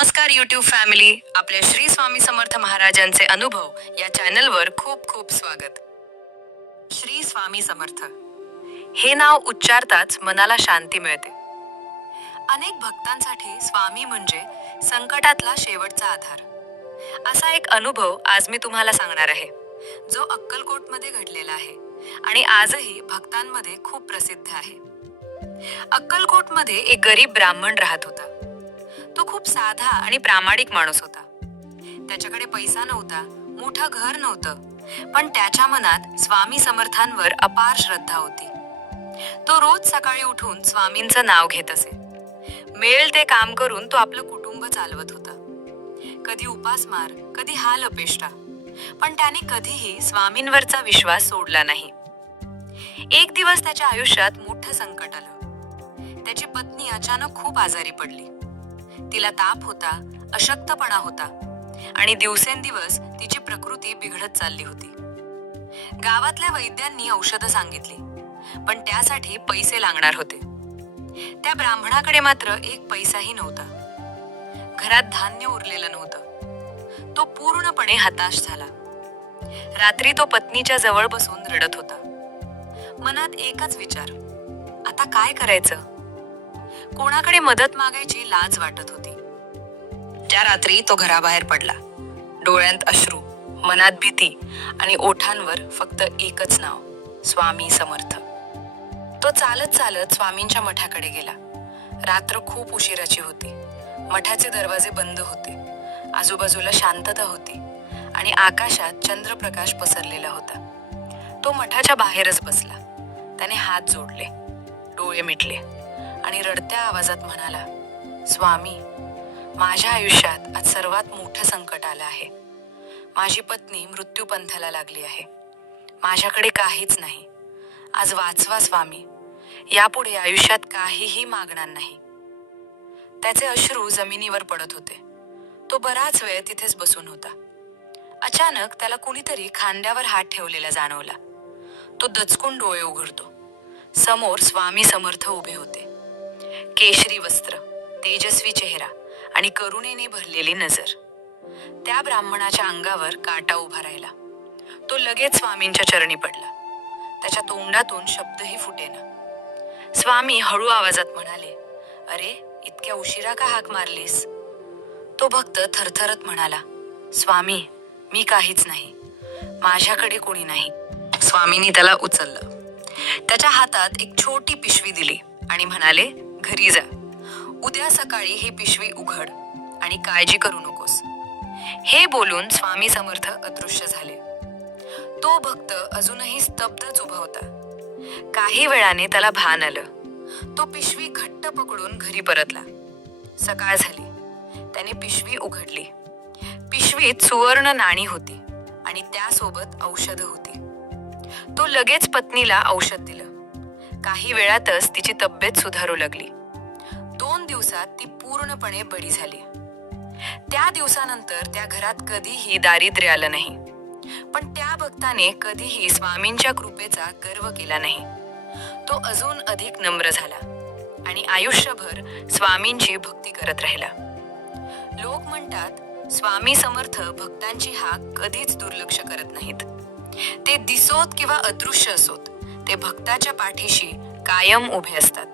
नमस्कार YouTube family आपल्या श्री स्वामी समर्थ महाराजांचे अनुभव या चॅनलवर खूप खूप स्वागत. श्री स्वामी समर्थ. हे नाव उच्चारताच मनाला शांती मिळते. अनेक भक्तांसाठी स्वामी म्हणजे संकटातला शेवटचा आधार. असा एक अनुभव आज मी तुम्हाला सांगणार आहे. जो अक्कलकोटमध्ये घडलेला आहे आणि आजही भक्तांमध्ये खूप प्रसिद्ध आहे. अक्कलकोटमध्ये एक गरीब ब्राह्मण राहत होता. तो खूप साधा आणि प्रामाणिक माणूस होता. त्याच्याकडे पैसा नव्हता मोठं घर नव्हतं पण त्याच्या मनात स्वामी समर्थांवर अपार श्रद्धा होती. तो रोज सकाळी उठून स्वामींचं नाव घेत असे. मिळेल ते काम करून तो आपलं कुटुंब चालवत होता. कधी उपासमार कधी हाल अपेष्टा पण त्याने कधीही स्वामींवरचा विश्वास सोडला नाही. एक दिवस त्याच्या आयुष्यात मोठं संकट आलं. त्याची पत्नी अचानक खूप आजारी पडली. तिला ताप होता अशक्तपणा होता आणि दिवसेंदिवस तिची प्रकृती बिघडत चालली होती. गावातल्या वैद्यांनी औषधं सांगितली पण त्यासाठी पैसे लागणार होते. त्या ब्राह्मणाकडे मात्र एक पैसाही नव्हता. घरात धान्य उरलेलं नव्हतं. तो पूर्णपणे हताश झाला. रात्री तो पत्नीच्या जवळ बसून रडत होता. मनात एकच विचार आता काय करायचं? कोणाकडे मदत मागायची लाज वाटत होती. त्या रात्री तो घराबाहेर पडला डोळ्यांत अश्रू मनात भीती आणि ओठांवर फक्त एकच नाव स्वामी समर्थ. तो चालत चालत स्वामींच्या मठाकडे गेला. रात्र खूप उशिराची होती. मठाचे दरवाजे बंद होते. आजूबाजूला शांतता होती आणि आकाशात चंद्रप्रकाश पसरलेला होता. तो मठाच्या बाहेरच बसला. त्याने हात जोडले. डोळे मिटले. आणि रडत्या आवाजात म्हणाला स्वामी माझ्या आयुष्यात आज सर्वात मोठं संकट आलं आहे. माझी पत्नी मृत्यूपंथाला लागली आहे. माझ्याकडे काहीच नाही. आज वाचवा स्वामी. यापुढे आयुष्यात काहीही मागणार नाही. त्याचे अश्रू जमिनीवर पडत होते. तो बराच वेळ तिथेच बसून होता. अचानक त्याला कुणीतरी खांद्यावर हात ठेवलेला जाणवला. तो दचकून डोळे उघडतो. समोर स्वामी समर्थ उभे होते. केशरी वस्त्र तेजस्वी चेहरा आणि करुणेने भरलेली नजर. त्या ब्राह्मणाच्या अंगावर काटा उभा राहिला. तो लगेच स्वामींच्या चरणी पडला. त्याच्या तोंडातून शब्दही फुटेना. स्वामी हळू आवाजात म्हणाले अरे इतक्या उशिरा का हाक मारलीस? तो भक्त थरथरत म्हणाला स्वामी मी काहीच नाही. माझ्याकडे कोणी नाही. स्वामींनी त्याला उचललं. त्याच्या हातात एक छोटी पिशवी दिली आणि म्हणाले घरी जा. उद्या सकाळी ही पिशवी उघड आणि काळजी करू नकोस. हे बोलून स्वामी समर्थ अदृश्य झाले. तो भक्त अजूनही स्तब्धच उभा होता. काही वेळाने त्याला भान आलं. तो पिशवी घट्ट पकडून घरी परतला. सकाळ झाली. त्याने पिशवी उघडली. पिशवीत सुवर्ण नाणी होती आणि त्यासोबत औषधं होती. तो लगेच पत्नीला औषध दिलं. काही वेळातच तिची तब्येत सुधारू लागली. दोन दिवसात ती पूर्णपणे बडी झाली. त्या दिवसानंतर त्या घरात कधीही दारिद्र्य आलं नाही. पण त्या भक्ताने कधीही स्वामींच्या कृपेचा गर्व केला नाही. तो अजून अधिक नम्र झाला आणि आयुष्यभर स्वामींची भक्ती करत राहिला. लोक म्हणतात स्वामी समर्थ भक्तांची हाक कधीच दुर्लक्ष करत नाहीत. ते दिसोत किंवा अदृश्य असोत. ते भक्ताच्या पाठीशी कायम उभे असतात.